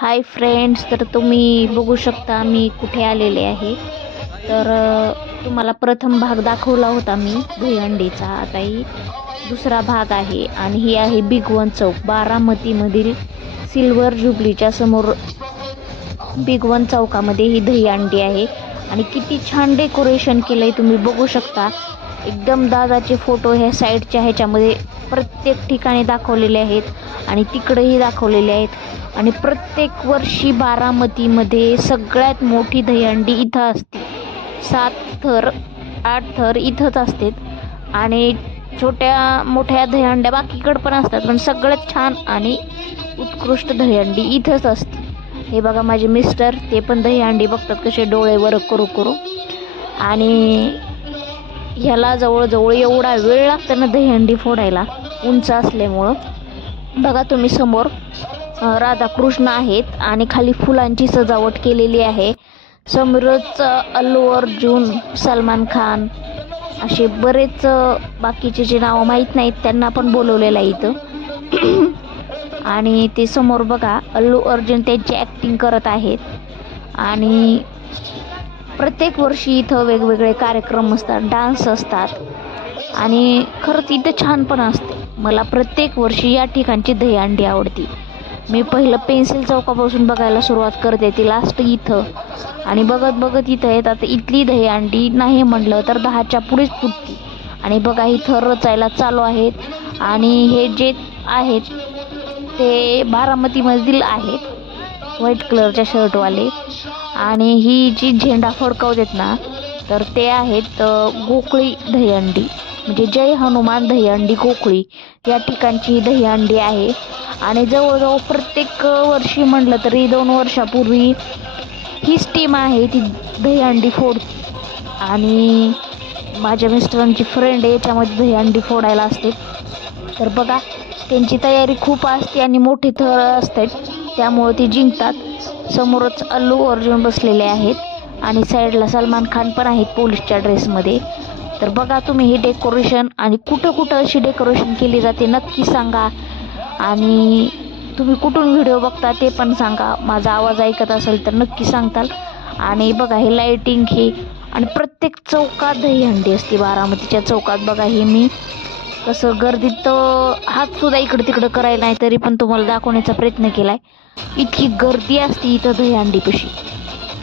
Hi friends तर तुम्ही बघू शकता मी कुठे आलेले आहे. तर तुम्हाला प्रथम भाग दाखवला होता मी दहीहंडीचा आता ही दुसरा भाग आहे आणि ही आहे बिग वन चौक बारामतीमधील सिल्वर जुबलीच्या समोर. बिग वन चौकामध्ये ही दहीहंडी आहे आणि किती छान डेकोरेशन केलं आहे तुम्ही बघू शकता. एकदम दादाचे फोटो ह्या साईडच्या ह्याच्यामध्ये प्रत्येक ठिकाणी दाखवलेले आहेत आणि तिकडेही दाखवलेले आहेत. आणि प्रत्येक वर्षी बारामतीमध्ये सगळ्यात मोठी दहीहंडी इथं असते. सात थर आठ थर इथंच असते आणि छोट्या मोठ्या दहीहंड्या बाकीकडं पण असतात पण सगळ्यात छान आणि उत्कृष्ट दहीहंडी इथंच असते. हे बघा माझे मिस्टर ते पण दहीहंडी बघतात कसे डोळे वर करू करू. आणि ह्याला जवळजवळ एवढा वेळ लागतो ना दहीहंडी फोडायला उंच असल्यामुळं. बघा तुम्ही समोर राधाकृष्ण आहेत आणि खाली फुलांची सजावट केलेली आहे. समोरच अल्लू अर्जुन सलमान खान असे बरेच बाकीचे जे नावं माहीत नाहीत त्यांना पण बोलवलेलं आहे इथं. आणि ते समोर बघा अल्लू अर्जुन त्यांची ॲक्टिंग करत आहेत. आणि प्रत्येक वर्षी इथं वेगवेगळे कार्यक्रम असतात डान्स असतात. आणि खरंच इथं छान पण असते. मला प्रत्येक वर्षी या ठिकाणची दहीहंडी आवडती. मी पहिलं पेन्सिल चौकापासून बघायला सुरुवात करते ती लास्ट इथं. आणि बघत बघत इथं येतात आता इथली दहीहंडी नाही म्हटलं तर दहाच्या पुढेच फुटती. आणि बघा इथं रचायला चालू आहेत. आणि हे जे आहेत ते बारामतीमधील आहेत. व्हाईट कलरच्या शर्टवाले. आणि ही जी झेंडा फडकवतात ना तर ते आहेत गोकळी दहीहंडी. म्हणजे जय हनुमान दहीहंडी गोकळी या ठिकाणची दहीहंडी आहे. आणि जवळजवळ प्रत्येक वर्षी म्हटलं तरी दोन वर्षापूर्वी हीच टीम आहे ती दहीहंडी फोड. आणि माझ्या मिस्टरांची फ्रेंड आहे याच्यामध्ये दहीहंडी फोडायला असते. तर बघा त्यांची तयारी खूप असते आणि मोठी थर असतात त्यामुळं ती जिंकतात. समोरच अल्लू अर्जुन बसलेले आहेत आणि साईडला सलमान खान पण आहेत पोलीसच्या ड्रेसमध्ये. तर बघा तुम्ही हे डेकोरेशन आणि कुठं कुठं अशी डेकोरेशन केली जाते नक्की सांगा. आणि तुम्ही कुठून व्हिडिओ बघता ते पण सांगा. माझा आवाज ऐकत असेल तर नक्की सांगताल. आणि बघा हे लाईटिंग हे आणि प्रत्येक चौकात दहीहंडी असते बारामतीच्या चौकात. बघा हे मी तसं गर्दीत तर हातसुद्धा इकडं तिकडं करायला नाही तरी पण तुम्हाला दाखवण्याचा प्रयत्न केला आहे इतकी गर्दी असते इथं दहीहंडीपाशी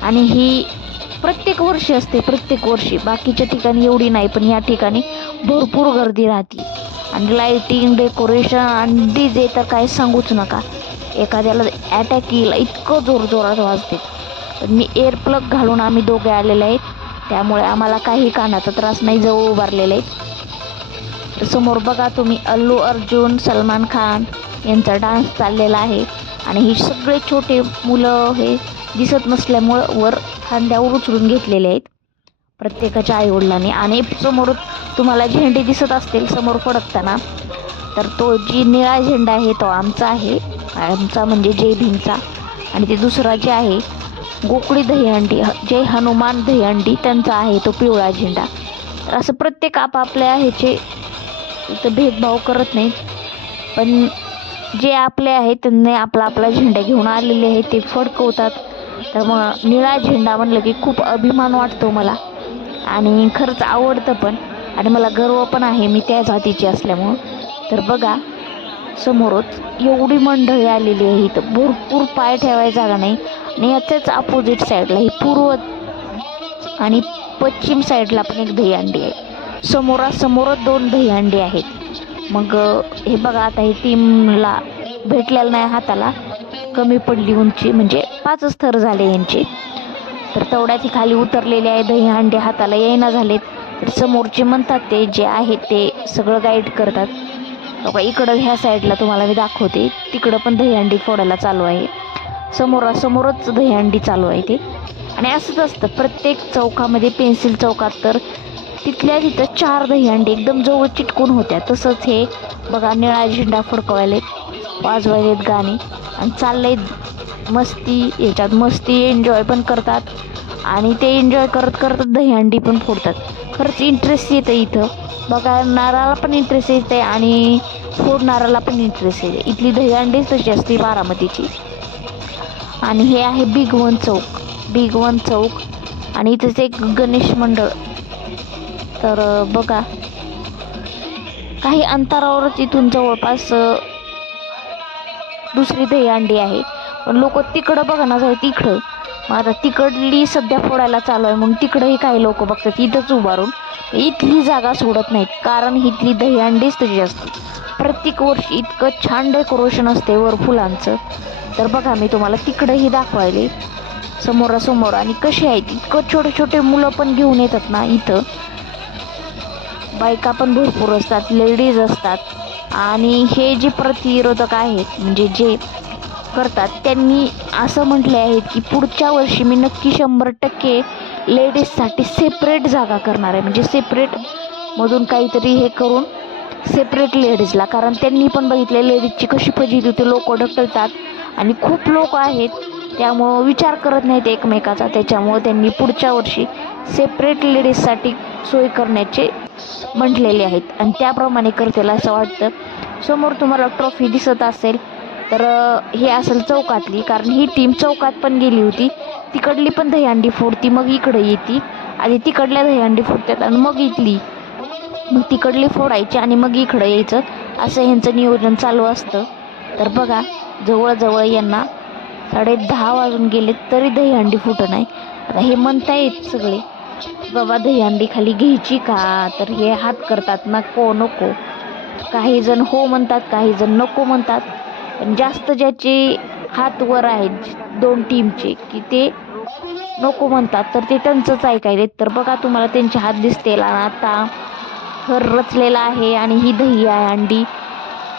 आणि ही प्रत्येक वर्षी असते प्रत्येक वर्षी. बाकीच्या ठिकाणी एवढी नाही पण या ठिकाणी भरपूर गर्दी राहते. आणि लाईटिंग डेकोरेशन आणि डी जे तर काय सांगूच नका. एखाद्याला अटॅक येईल इतकं जोर जोरात वाजते. पण मी एअर प्लग घालून आम्ही दोघे आलेले आहेत. त्यामुळे आम्हाला काही कानाचा त्रास नाही जवळ उभारलेले आहेत. तर समोर बघा तुम्ही अल्लू अर्जुन सलमान खान यांचा डान्स चाललेला आहे. आणि ही सगळे छोटे मुलं हे दिसत नसल्यामुळं वर खांद्यावर उचलून घेतलेले आहेत. प्रत्येकाच्या आईवडिलांनी. आणि समोर तुम्हाला झेंडे दिसत असतील समोर फडकताना. तर तो जी निळा झेंडा आहे तो आमचा आहे. आमचा म्हणजे जय भीमचा. आणि ते दुसरा जे आहे गोकुळी दहीहंडी ह- जय हनुमान दहीहंडी त्यांचा आहे तो पिवळा झेंडा. तर असं प्रत्येक आपापल्या ह्याचे इथं भेदभाव करत नाहीत. पण जे आपले आहेत त्यांनी आपला आपला झेंडा घेऊन आलेले आहे ते फडकवतात. तर मग निळा झेंडा म्हणलं की खूप अभिमान वाटतो मला. आणि खरंच आवडतं पण. आणि मला गर्व पण आहे मी त्या जातीची असल्यामुळं. तर बघा समोरच एवढी मंडळी आलेली आहे इथं. भरपूर पाय ठेवायला जागा नाही. आणि याच्याच अपोजिट साईडला ही पूर्व आणि पश्चिम साईडला पण एक दहीहंडी आहे. समोरासमोरच दोन दहीहंडी आहेत. मग हे बघा आता हे टीमला भेटलेलं नाही हाताला. कमी पडली उंची म्हणजे पाचच थर झाले यांचे. तर तेवढ्यात ही खाली उतरलेले आहे दहीहंडी हाताला येईना झालेत. तर समोरचे म्हणतात ते जे आहेत ते सगळं गाईड करतात. बघा इकडं ह्या साईडला तुम्हाला मी दाखवते. तिकडं पण दहीहंडी फोडायला चालू आहे. समोरासमोरच दहीहंडी चालू आहे ते. आणि असंच असतं. प्रत्येक चौकामध्ये पेन्सिल चौकात तर तिथल्या तिथं चार दहीहंडी एकदम जवळ चिटकून होत्या. तसंच हे बघा निळा झेंडा फडकवायलेत वाजवायलेत गाणे. आणि चाललंय मस्ती याच्यात मस्ती एन्जॉय पण करतात. आणि ते एन्जॉय करत करत दहीहंडी पण फोडतात. खरंच इंटरेस्ट येतं इथं. बघणाराला पण इंटरेस्ट येते आणि फोडणाऱ्याला पण इंटरेस्ट येते इथली दहीहंडीच तशी असते बारामतीची. आणि हे आहे बिग वन चौक. बिग वन चौक. आणि इथेच एक गणेश मंडळ. तर बघा. काही अंतरावरच इथून जवळपास दुसरी दहीहंडी आहे. पण लोक तिकडं बघा ना जाय तिकडं. मग आता तिकडली सध्या फोडायला चालू आहे. म्हणून तिकडंही काही लोक बघतात इथंच उभारून. इथली जागा सोडत नाहीत. कारण इथली दहीहंडीच तशी असते. प्रत्येक वर्षी इतकं छान डेकोरेशन असते वर फुलांचं. तर बघा मी तुम्हाला तिकडंही दाखवायले. समोरासमोर. आणि कसे आहेत इतकं छोटे छोटे मुलं पण घेऊन येतात ना इथं. बायका पण भरपूर असतात लेडीज असतात. आणि हे जे प्रतिरोधक आहेत म्हणजे जे करतात त्यांनी असं म्हटले आहेत की पुढच्या वर्षी मी नक्की शंभर टक्के लेडीजसाठी सेपरेट जागा करणार आहे. म्हणजे सेपरेट मधून काहीतरी हे करून सेपरेट लेडीजला कारण त्यांनी पण बघितले लेडीजची कशी फजिती होते लोक ढकलतात. आणि खूप लोक आहेत त्यामुळं विचार करत नाहीत एकमेकाचा. त्याच्यामुळं त्यांनी पुढच्या वर्षी सेपरेट लेडीजसाठी सोय करण्याचे म्हटलेले आहेत. आणि त्याप्रमाणे करतील असं वाटतं. समोर तुम्हाला ट्रॉफी दिसत असेल तर हे असेल चौकातली. कारण ही टीम चौकात पण गेली होती. तिकडली पण दहीहंडी फोडती मग इकडं येते. आधी तिकडल्या दहीहंडी फोडतात आणि मग इथली. मग तिकडली फोडायची आणि मग इकडं यायचं. असं ह्यांचं नियोजन चालू असतं. तर बघा जवळजवळ यांना साडे दहा वाजून गेले तरी दहीहंडी फुटं नाही. आता हे म्हणता येत सगळे. बाबा दहीहंडी खाली घ्यायची का? तर हे हात करतात. नको नको. काही जण हो म्हणतात काही जण नको म्हणतात. पण जास्त ज्याचे हात वर आहेत दोन टीमचे की ते नको म्हणतात. तर ते त्यांचंच ऐकायले तर बघा तुम्हाला त्यांचे हात दिसतील आणि आता हर रचलेला आहे आणि ही दही आहे अंडी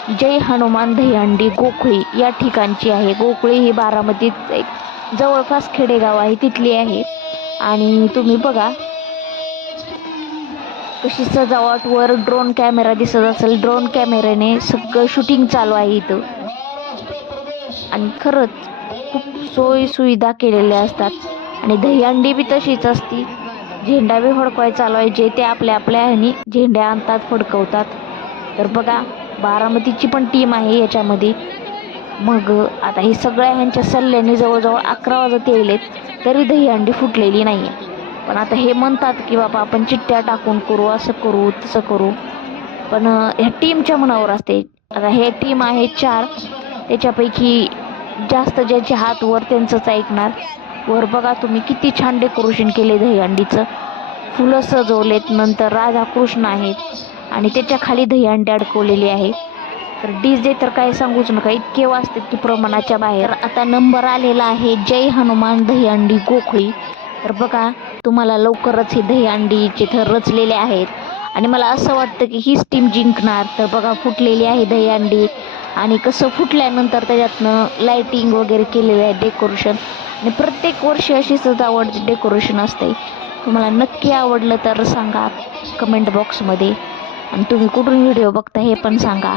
जय हनुमान दहीहंडी गोखळी या ठिकाणची आहे. गोखळी ही बारामतीत एक जवळपास खेडेगाव आहे तिथली आहे. आणि तुम्ही बघा. कशी सजावट वर ड्रोन कॅमेरा दिसत असेल. ड्रोन कॅमेऱ्याने सगळं शूटिंग चालू आहे इथं. आणि खरंच खूप सोयी सुविधा केलेल्या असतात. आणि दहीहंडी बी तशीच असती. झेंडा बी फडकवाय चालू आहे. जे ते आपल्या आपल्या ह्यानी झेंड्या आणतात फडकवतात. तर बघा बारामतीची पण टीम आहे याच्यामध्ये. मग आता हे सगळ्या ह्यांच्या सल्ल्याने जवळजवळ अकरा वाजत येईलेत तरी दहीहंडी फुटलेली नाही आहे पण आता हे म्हणतात की बाबा आपण चिठ्ठ्या टाकून करू असं करू तसं करू. पण ह्या टीमच्या मनावर असते. आता हे टीम आहे चार त्याच्यापैकी जास्त ज्याचे हात वर त्यांचंच ऐकणार. वर बघा तुम्ही किती छान डेकोरेशन केले दहीहंडीचं फुलं सजवलेत नंतर राधाकृष्ण आहेत आणि त्याच्याखाली दहीहंडी अडकवलेली आहे. तर डी जे तर काय सांगूच नका इतके वाजते की प्रमाणाच्या बाहेर. आता नंबर आलेला आहे जय हनुमान दहीहंडी गोखळी. तर बघा तुम्हाला लवकरच हे दहीहंडीचे थर रचलेले आहेत. आणि मला असं वाटतं की हीच टीम जिंकणार. तर बघा फुटलेली आहे दहीहंडी. आणि कसं फुटल्यानंतर त्याच्यातनं लाईटिंग वगैरे केलेलं आहे डेकोरेशन आणि प्रत्येक वर्षी अशी सजावट डेकोरेशन असते. तुम्हाला नक्की आवडलं तर सांगा कमेंट बॉक्समध्ये आणि तुम्ही कुठून व्हिडिओ बघता हे पण सांगा.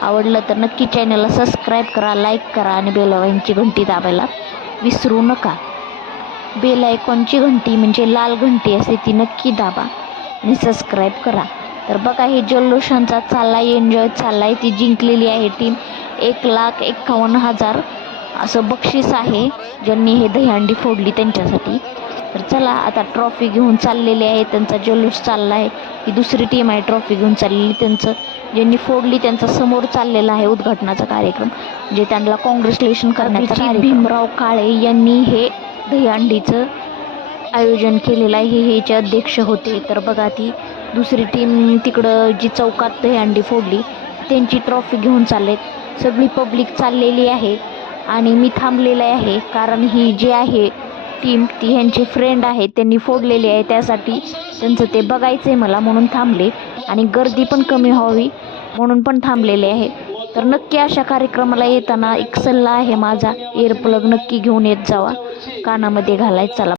आवडलं तर नक्की चॅनलला सबस्क्राईब करा लाईक करा आणि बेलावाईंची घंटी दाबायला विसरू नका. बेल आयकॉनची घंटी म्हणजे लाल घंटी असते ती नक्की दाबा आणि सबस्क्राईब करा. तर बघा हे जल्लोषांचा चाललाय एन्जॉय चालला आहे ती जिंकलेली आहे टीम एक लाख एक्कावन्न हजार असं बक्षीस आहे ज्यांनी हे दहीहंडी फोडली त्यांच्यासाठी. तर चला आता ट्रॉफी घेऊन चाललेले आहे त्यांचा जल्लोष चालला आहे. ही दुसरी टीम आहे ट्रॉफी घेऊन चाललेली त्यांचं. ज्यांनी फोडली त्यांचा समोर चाललेला आहे उद्घाटनाचा कार्यक्रम म्हणजे त्यांना कॉंग्रॅच्युलेशन करण्याचा भीमराव काळे यांनी हे दहीहंडीचं आयोजन केलेलं आहे हे याचे अध्यक्ष होते. तर बघा ती दुसरी टीम तिकडं जी चौकात दहीहंडी फोडली त्यांची ट्रॉफी घेऊन चाललेत. सगळी पब्लिक चाललेली आहे आणि मी थांबलेले आहे कारण ही जी आहे टीम ती ह्यांचे फ्रेंड आहेत त्यांनी फोडलेली आहे त्यासाठी त्यांचं ते बघायचं आहे मला म्हणून थांबले. आणि गर्दी पण कमी व्हावी म्हणून पण थांबलेले आहे. तर नक्की अशा कार्यक्रमाला येताना एक सल्ला आहे माझा एअरप्लग नक्की घेऊन येत जावा. कानामध्ये घालायचा चला.